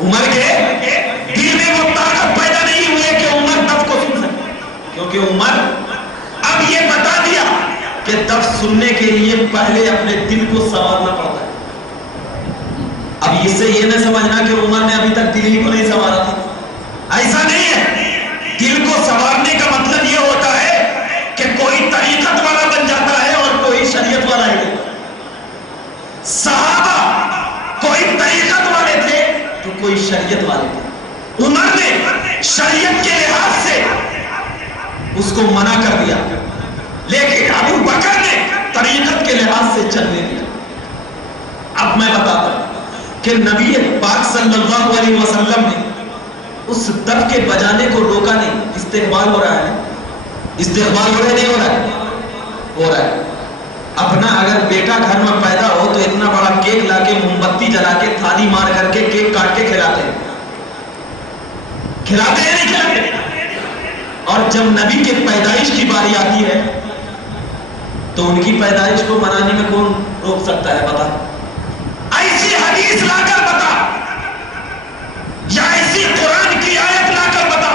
عمر کے دل میں وہ طاقت پیدا نہیں ہوئی کہ عمر دف کو سن سکے، کیونکہ عمر اب یہ بتا دیا کہ دف سننے کے لیے پہلے اپنے دل کو سنوارنا پڑتا ہے۔ اب اس سے یہ نہ سمجھنا کہ عمر نے ابھی تک دل ہی کو نہیں سنوارا تھا، ایسا نہیں ہے۔ دل کو سنوارنے کا مطلب یہ ہوتا ہے کہ کوئی طریقت والا بن جاتا ہے اور کوئی شریعت والا ہی نہیں۔ صحابہ کوئی طریقت والے تھے تو کوئی شریعت والے تھے، عمر نے شریعت کے لحاظ سے اس کو منع کر دیا، لیکن ابو بکر نے طریقت کے لحاظ سے چلنے دیا۔ اب میں بتاتا ہوں کہ نبی پاک صلی اللہ علیہ وسلم نے اس دف کے بجانے کو روکا نہیں۔ استقبال ہو رہا ہے، استقبال ہو رہا ہے، نہیں ہو رہا ہے؟ ہو رہا ہے۔ اپنا اگر بیٹا گھر میں پیدا ہو تو اتنا بڑا کیک لا کے، موم بتی جلا کے، تھالی مار کر کے، کیک کاٹ کے کھلاتے ہیں، کھلاتے ہیں نہیں کھلاتے؟ اور جب نبی کے پیدائش کی باری آتی ہے تو ان کی پیدائش کو منانے میں کون روک سکتا ہے؟ بتا، ایسی حدیث لا کر بتا، یا ایسی قرآن کی آیت لا کر بتا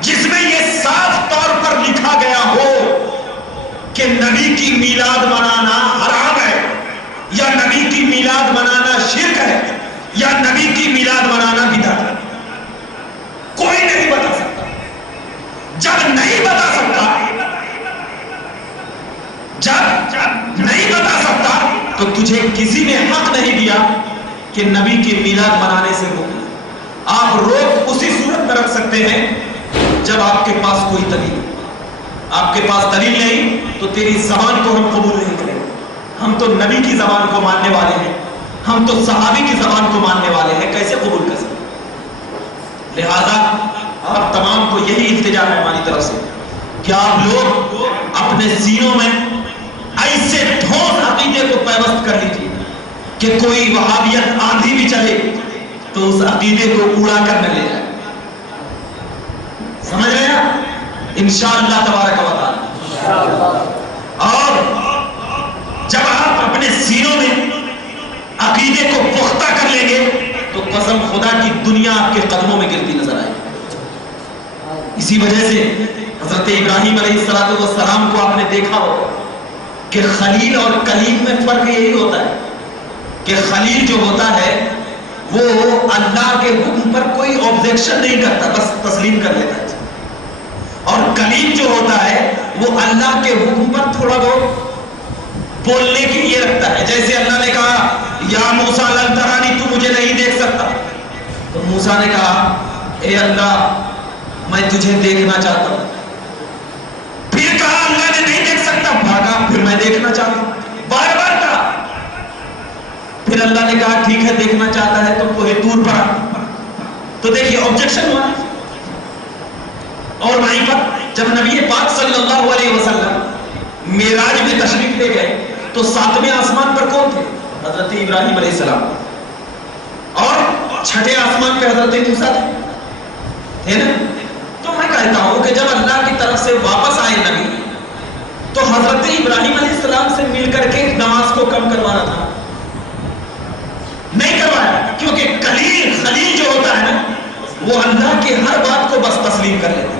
جس میں یہ صاف طور پر لکھا گیا ہو کہ نبی کی میلاد منانا حرام ہے، یا نبی کی میلاد منانا شرک ہے، یا نبی کی میلاد منانا بدعت ہے۔ کوئی نہیں بتا سکتا۔ جب نہیں بتا سکتا، جب نہیں بتا سکتا تو تجھے کسی نے حق نہیں دیا کہ نبی کی میلاد منانے سے روکنا۔ آپ روک اسی صورت میں رکھ سکتے ہیں جب آپ کے پاس کوئی دلیل، آپ کے پاس دلیل نہیں تو تیری زبان کو ہم قبول نہیں کریں گے۔ ہم تو نبی کی زبان کو ماننے والے ہیں، ہم تو صحابی کی زبان کو ماننے والے ہیں، کیسے قبول کر سکتے؟ لہذا آپ تمام کو یہی التجا ہے ہماری طرف سے کہ آپ لوگ اپنے سینوں میں ایسے ٹھوس عقیدے کو پیوست کر لیجیے کہ کوئی وہابیت آندھی بھی چلے تو اس عقیدے کو اڑا کر نہ لے جائے۔ سمجھ رہے ہیں؟ انشاءاللہ تبارک و تعالی۔ اور جب آپ اپنے سینوں میں عقیدے کو پختہ کر لیں گے تو قسم خدا کی دنیا آپ کے قدموں میں گرتی نظر آئے گی۔ اسی وجہ سے حضرت ابراہیم علیہ السلام کو آپ نے دیکھا ہو کہ خلیل اور کلیم میں فرق یہی ہوتا ہے کہ خلیل جو ہوتا ہے وہ اللہ کے حکم پر کوئی آبجیکشن نہیں کرتا، بس تسلیم کر لیتا ہے، اور کلیم جو ہوتا ہے وہ اللہ کے حکم پر تھوڑا بہت بولنے کی یہ رکھتا ہے۔ جیسے اللہ نے کہا یا موسیٰ لن ترانی، تو مجھے نہیں دیکھ سکتا، تو موسیٰ نے کہا اے اللہ میں تجھے دیکھنا چاہتا ہوں۔ پھر کہا اللہ نے نہیں دیکھ سکتا، بھاگا پھر میں دیکھنا چاہتا ہوں، بار بار کہا۔ پھر اللہ نے کہا ٹھیک ہے دیکھنا چاہتا ہے تو کوہ طور پر آ۔ تو دیکھیے آبجیکشن ہوا. اور وہیں پر جب نبی پاک صلی اللہ علیہ وسلم معراج میں تشریف لے گئے تو 7ویں آسمان پر کون تھے؟ حضرت ابراہیم علیہ السلام. اور 6ٹھے آسمان پہ حضرت موسیٰ تھے نا. تو میں کہتا ہوں کہ جب اللہ کی طرف سے واپس آئے نبی تو حضرت ابراہیم علیہ السلام سے مل کر کے نماز کو کم کروانا تھا. نہیں کروایا, کیونکہ خلیل جو ہوتا ہے نا وہ اللہ کی ہر بات کو بس تسلیم کر لیتا ہے.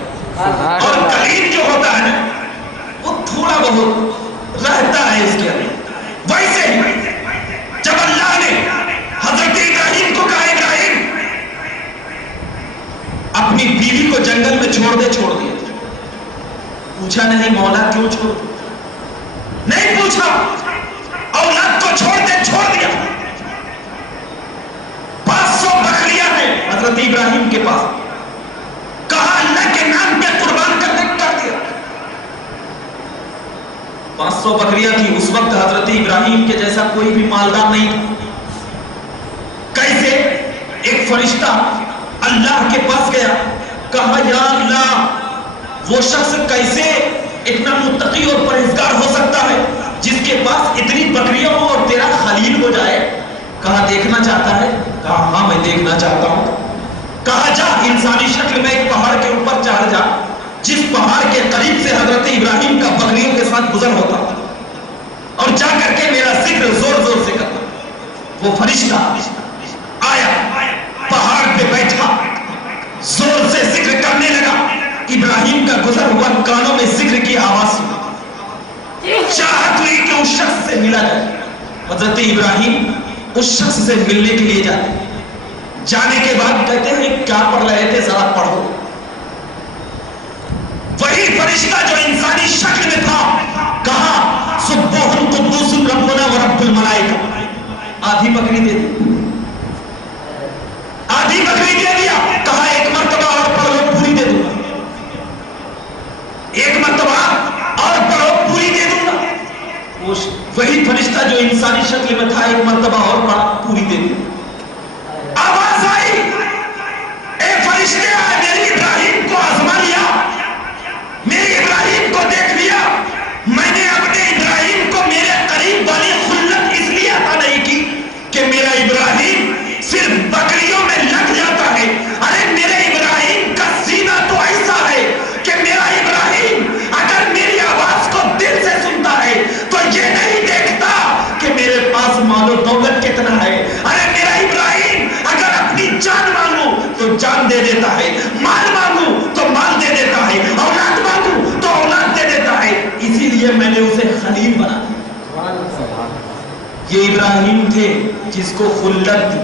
اور کلیم جو ہوتا ہے نا وہ تھوڑا بہت رہتا ہے اس کے اندر. ویسے ہی جب اللہ نے حضرت ابراہیم کو کہا ابراہیم اپنی بیوی کو جنگل میں چھوڑ دیا. پوچھا نہیں مولا کیوں چھوڑ دیا, نہیں پوچھا, اولاد کو چھوڑ دیا. 500 بکریاں ہیں حضرت ابراہیم کے پاس, کہا اللہ کے نام پہ قربان کر دیا. 500 بکریاں تھی. اس وقت حضرت ابراہیم کے جیسا کوئی بھی مالدار نہیں تھا. کیسے ایک فرشتہ اللہ کے پاس گیا, کہا یا اللہ وہ شخص کیسے اتنا متقی اور پرہیزگار ہو سکتا ہے جس کے پاس اتنی بکریاں ہو اور تیرا خلیل ہو جائے. کہا دیکھنا چاہتا ہے؟ کہا ہاں میں دیکھنا چاہتا ہوں. کہا جا انسانی شکل میں ایک پہاڑ کے اوپر چڑھ جا جس پہاڑ کے قریب سے حضرت ابراہیم کا بکریوں کے ساتھ گزر ہوتا, اور جا کر کے میرا ذکر زور زور سے کرتا. وہ فرشتہ آیا, پہاڑ پہ بیٹھا, زور سے ذکر کرنے لگا. ابراہیم کا گزر ہوا کانوں میں ذکر کی آواز سنا. چاہت ہوئی کہ اس شخص سے ملا جائے. حضرت ابراہیم اس شخص سے ملنے کے لیے جاتے. جانے کے بعد کہتے ہیں کیا پڑھ رہے تھے ذرا پڑھو. وہی فرشتہ جو انسانی شکل میں تھا کہا سبوح قدوس ربنا و رب الملائکہ. آدھی بکری دے دی, آدھی بکری دے دیا. کہا ایک مرتبہ اور پڑھو پوری دے دوں گا, ایک مرتبہ اور پڑھو پوری دے دوں گا. وہی فرشتہ جو انسانی شکل میں تھا ایک مرتبہ اور پڑھا پوری دے دوں. آواز آئی, اے فرشتے آئے, میری ابراہیم کو آزما لیا, میری ابراہیم کو دیکھ لیا. میں نے اپنے ابراہیم کو میرے قریب والی خلت اس لیے عطا نہیں کی کہ میرا ابراہیم صرف بکریوں میں لگ جاتا ہے. ارے میرے ابراہیم کا سینہ تو ایسا ہے کہ میرا ابراہیم اگر میری آواز کو دل سے سنتا ہے تو یہ نہیں دیکھتا کہ میرے پاس مال و دولت کتنا ہے. ارے میرا ابراہیم اگر اپنی جان مانگوں تو جان دے دیتا ہے, مال مانگوں تو مال دے دیتا ہے, اولاد مانگوں تو اولاد دے دیتا ہے. اسی لیے میں نے اسے خلیل بنا دیا. یہ ابراہیم تھے جس کو خلت دی.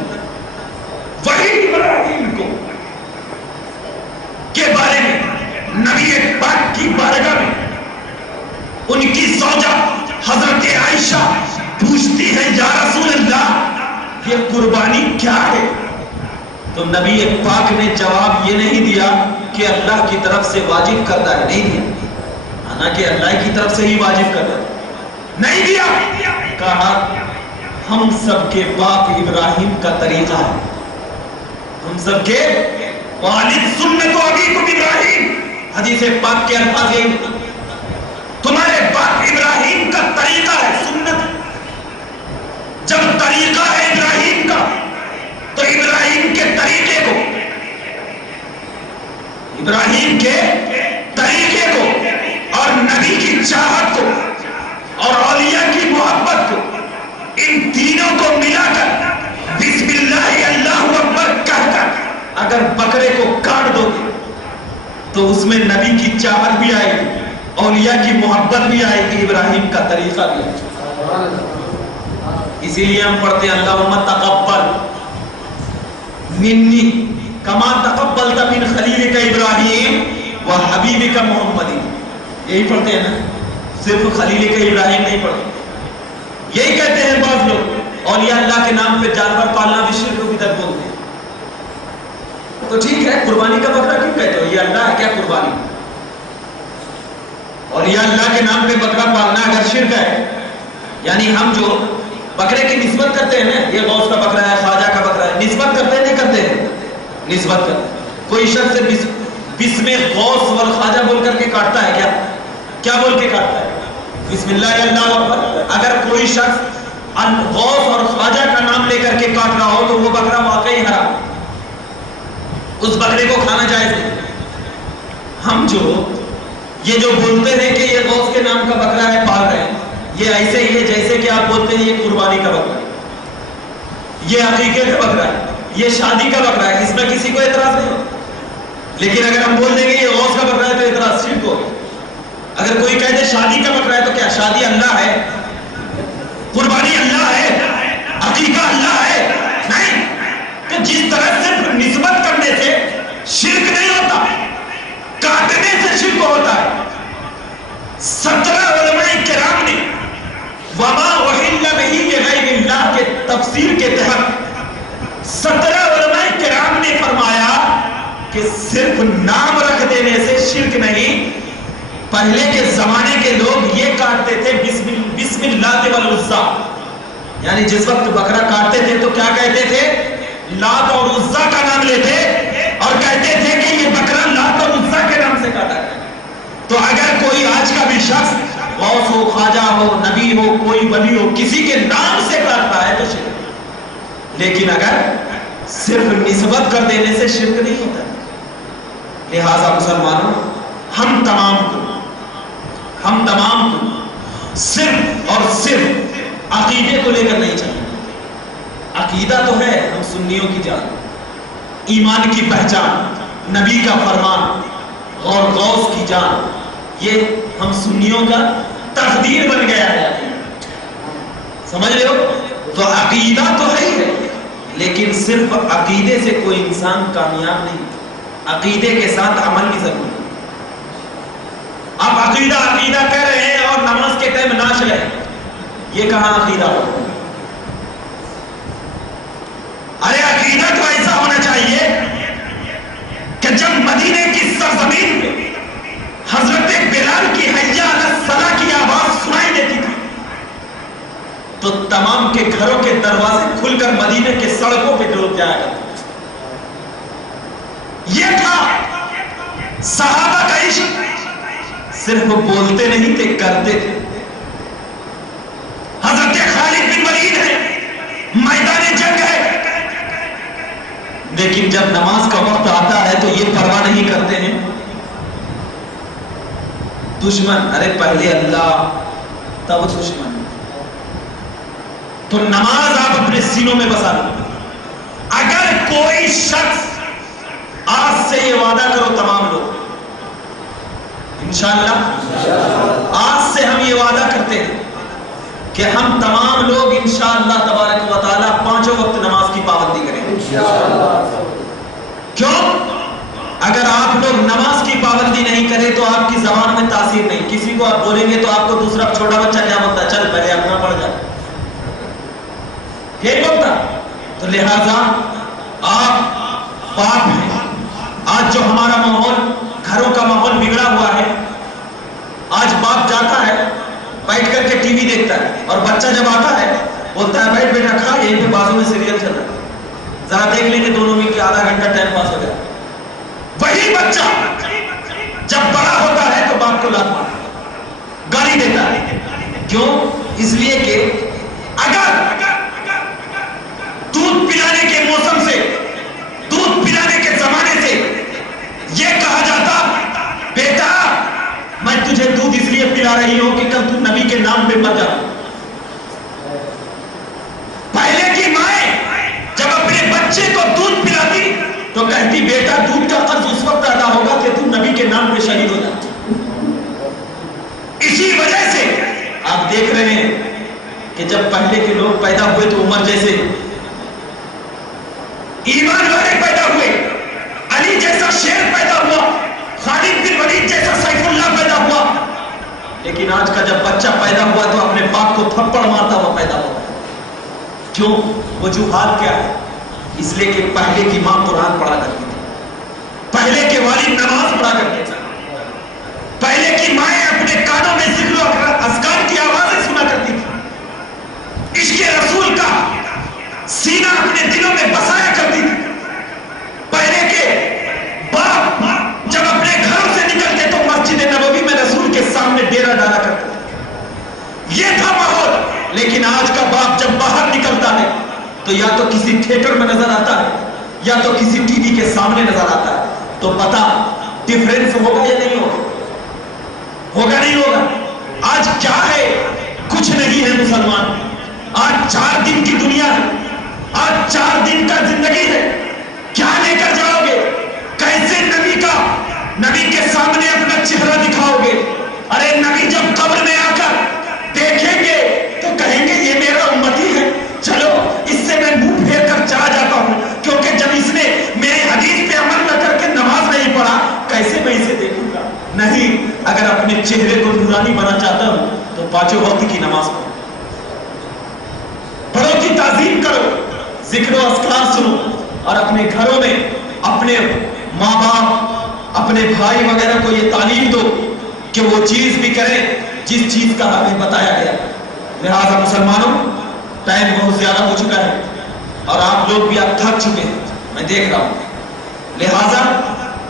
وہی ابراہیم کو کے بارے میں نبی پاک کی بارگاہ میں ان کی زوجہ حضرت عائشہ پوچھتی ہے یا رسول اللہ یہ قربانی کیا ہے؟ تو نبی پاک نے جواب یہ نہیں دیا کہ اللہ کی طرف سے واجب کردہ ہے, نہیں دیا. حالانکہ اللہ کی طرف سے ہی واجب کردہ نہیں دیا. کہا ہم سب کے باپ ابراہیم کا طریقہ ہے, ہم سب کے والد سنت ابیکم ابراہیم. حدیث پاک کے الفاظ یہی, تمہارے باپ ابراہیم کا طریقہ ہے, سنت. جب طریقہ ہے ابراہیم کا تو ابراہیم کے طریقے کو, ابراہیم کے طریقے کو اور نبی کی چاہت کو اور اولیاء کی محبت کو, ان تینوں کو ملا کر بسم اللہ اللہ اکبر کہہ کر اگر بکرے کو کاٹ دو گے تو اس میں نبی کی چاہت بھی آئے گی, اولیاء کی محبت بھی آئے گی, ابراہیم کا طریقہ بھی آئے گی. اسی لیے ہم پڑھتے ہیں اللہم تقبل منی کما تقبلت من خلیلک ابراہیم و حبیبک محمد. یہی پڑھتے ہیں نا, صرف خلیلک ابراہیم نہیں پڑھتے. یہی کہتے ہیں بعض لوگ اولیاء اللہ کے نام پہ جانور پالنا بھی شرک و بدعت بولتے ہیں. تو ٹھیک ہے, قربانی کا بکرا کیوں کہتے ہو؟ یہ اللہ ہے کیا قربانی؟ اولیاء اللہ کے نام پہ بکرا پالنا اگر شرک ہے, یعنی ہم جو بکرے کی نسبت کرتے ہیں نا, یہ غوث کا بکرا ہے, خواجہ کا بکرا ہے, نسبت کرتے نہیں کرتے ہیں. نسبت کر. کوئی شخص بسم غوث والخواجہ بول کر کے کاٹتا ہے کیا؟ کیا بول کے کاٹتا ہے؟ بسم اللہ اللہ اکبر. اگر کوئی شخص غوث اور خواجہ کا نام لے کر کے کاٹ رہا ہو تو وہ بکرا واقعی حرام، اس بکرے کو کھانا جائز نہیں. ہم یہ جو بولتے ہیں کہ یہ غوث کے نام کا بکرا ہے پال رہے ہیں، یہ ایسے ہی ہے جیسے کہ آپ بولتے ہیں یہ قربانی کا بکرا ہے، یہ عقیقے کا بکرا ہے، یہ شادی کا بکرا ہے. اس میں کسی کو اعتراض نہیں ہوتا. لیکن اگر ہم بول دیں گے یہ غوث کا بکرا ہے تو اعتراض شرک ہوگا. اگر کوئی کہہ دے شادی کا بکرا ہے تو کیا شادی اللہ ہے؟ قربانی اللہ ہے؟ عقیقہ اللہ ہے؟ نہیں. کہ جس طرح صرف نسبت کرنے سے شرک نہیں ہوتا، کاٹنے سے شرک ہوتا ہے. 17 علماء کرام نے وما احل به لغیر اللہ کے تفسیر کے تحت 17 علماء کرام نے فرمایا کہ صرف نام رکھ دینے سے شرک نہیں. پہلے کے زمانے کے لوگ یہ کاٹتے تھے بسم اللہ والعزیٰ، یعنی جس وقت بکرا کاٹتے تھے تو کیا کہتے تھے؟ لات اور عزیٰ کا نام لیتے اور کہتے تھے کہ یہ بکرا لات اور عزیٰ کے نام سے کاٹا ہے. تو اگر کوئی آج کا بھی شخص غوث ہو، خواجہ ہو، نبی ہو، کوئی ولی ہو، کسی کے نام سے کاٹتا ہے تو شرک. لیکن اگر صرف نسبت کر دینے سے شرک نہیں ہوتا. لہذا مسلمانوں، ہم تمام کو صرف اور صرف عقیدے کو لے کر نہیں چلیں. عقیدہ تو ہے ہم سنیوں کی جان، ایمان کی پہچان، نبی کا فرمان اور غوث کی جان، یہ ہم سنیوں کا تقدیر بن گیا ہے. سمجھ رہے ہو؟ تو عقیدہ تو ہے ہی ہے، لیکن صرف عقیدے سے کوئی انسان کامیاب نہیں. عقیدے کے ساتھ عمل بھی ضروری ہے. آپ عقیدہ کہہ رہے ہیں اور نماز کے ٹائم ناچ رہے ہیں، یہ کہاں عقیدہ ہو؟ ارے عقیدہ تو ایسا ہونا چاہیے کہ جب مدینے کی سرزمین پہ حضرت بلال کی حی علی الصلاۃ کی آواز سنائی دیتی تھی تو تمام کے گھروں کے دروازے کھل کر مدینے کے سڑکوں پہ لوگ جایا کرتے. یہ تھا صحابہ کا عشق. صرف بولتے نہیں تھے، کرتے تھے. حضرت خالد بن ولید ہے، میدان جنگ ہے، لیکن جب نماز کا وقت آتا ہے تو یہ پرواہ نہیں کرتے ہیں. دشمن، ارے پہلے اللہ تب دشمن. تو نماز آپ اپنے سینوں میں بسا لو. اگر کوئی شخص آج سے یہ وعدہ کرو تمام لوگ، انشاءاللہ آج سے ہم یہ وعدہ کرتے ہیں کہ ہم تمام لوگ انشاءاللہ تبارک و تعالی 5 وقت نماز کی پابندی کریں گے. کیوں؟ اگر آپ لوگ نماز کی پابندی نہیں کریں تو آپ کی زبان میں تاثیر نہیں. کسی کو آپ بولیں گے تو آپ کو دوسرا چھوٹا بچہ کیا بولتا ہے؟ چل پہلے اپنا پڑھ جا، یہ بولتا. تو لہذا آپ پاک ہیں. آج جو ہمارا ماحول، گھروں کا ماحول بگڑا ہوا ہے، آج باپ جاتا ہے بیٹھ کر کے ٹی وی دیکھتا ہے اور بچہ جب آتا ہے بولتا ہے بیٹھ بیٹا کھا، یہیں پہ بازو میں سیریل چل رہا ہے، ذرا دیکھ لیں گے دونوں میں کہ آدھا گھنٹہ ٹائم پاس ہو گیا. وہی بچہ جب بڑا ہوتا ہے تو باپ کو لات مارتا ہے، گالی دیتا ہے. کیوں؟ اس لیے کہ اگر دودھ پلانے کے موسم سے، دودھ پلانے کے زمانے سے یہ کہا جاتا بیٹا میں تجھے دودھ اس لیے پلا رہی ہوں کہ کل تو نبی کے نام پہ مر جا. پہلے کی مائیں جب اپنے بچے کو دودھ پلاتی تو کہتی بیٹا دودھ کا قرض اس وقت ادا ہوگا کہ تو نبی کے نام پہ شہید ہو جا. اسی وجہ سے آپ دیکھ رہے ہیں کہ جب پہلے کے لوگ پیدا ہوئے تو عمر جیسے ایمان والے پیدا ہوئے، علی جیسا شیر پیدا ہوا، خالد بن ولید جیسا سیف اللہ پیدا ہوا. لیکن آج کا جب بچہ پیدا ہوا تو اپنے باپ کو تھپڑ مارتا ہوا پیدا ہوا. کیوں؟ وجوہات کیا ہے؟ اس لیے کہ پہلے کی ماں قرآن پڑھا کرتی تھی، پہلے کے والد نماز پڑھا کرتے تھے، پہلے کی مائیں اپنے کانوں میں ذکر و اذکار کی آوازیں سنا کرتی تھی، عشق رسول کا سینہ اپنے دلوں میں بسایا کرتی تھی. پہلے تو یا تو کسی تھیٹر میں نظر آتا ہے یا تو کسی ٹی وی کے سامنے نظر آتا ہے. تو پتا ڈفرنس ہوگا یا نہیں ہوگا؟ ہوگا نہیں ہوگا؟ آج کیا ہے؟ کچھ نہیں ہے مسلمان. آج 4 دن کی دنیا ہے, آج 4 دن کا زندگی ہے. کیا لے کر جاؤ گے؟ کیسے نبی کے سامنے اپنا چہرہ دکھاؤ گے؟ ارے نبی جب قبر میں آ کر دیکھیں گے تو کہیں گے یہ میرا امتی ہے, چلو اس سے میں منہ پھیر کر چلا جاتا ہوں, کیونکہ جب اس نے میرے حدیث پہ عمل نہ کر کے نماز نہیں پڑھا کیسے میں اسے دیکھوں گا؟ نہیں, اگر اپنے چہرے کو نورانی بنا چاہتا ہوں تو 5 وقت کی نماز پڑھو, بڑوں کی تعظیم کرو, ذکر و اذکار سنو, اور اپنے گھروں میں اپنے ماں باپ اپنے بھائی وغیرہ کو یہ تعلیم دو کہ وہ چیز بھی کریں جس چیز کا ہمیں بتایا گیا. لہذا مسلمانوں, ٹائم بہت زیادہ ہو چکا ہے اور آپ لوگ بھی اب تھک چکے ہیں, میں دیکھ رہا ہوں. لہذا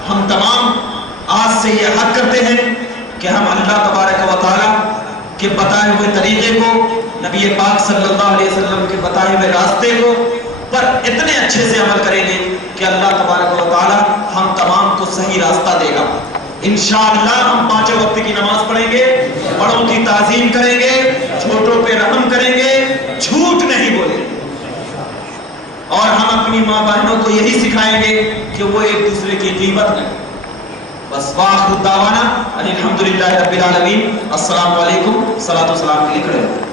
ہم تمام آج سے یہ حق کرتے ہیں کہ ہم اللہ تبارک و تعالیٰ کے بتائے ہوئے طریقے کو, نبی پاک صلی اللہ علیہ وسلم کے بتائے ہوئے راستے کو پر اتنے اچھے سے عمل کریں گے کہ اللہ تبارک و تعالیٰ ہم تمام کو صحیح راستہ دے گا. انشاءاللہ ہم 5 وقت کی نماز پڑھیں گے, بڑوں کی تعظیم کریں گے, چھوٹوں پہ رحم کریں گے, جھوٹ نہیں بولیں گے, اور ہم اپنی ماں بہنوں کو یہی سکھائیں گے کہ وہ ایک دوسرے کی غیبت کریں. بس وآخر دعوانا الحمدللہ رب العالمین. السلام علیکم. صلاۃ و سلام کے لیے کھڑے ہو.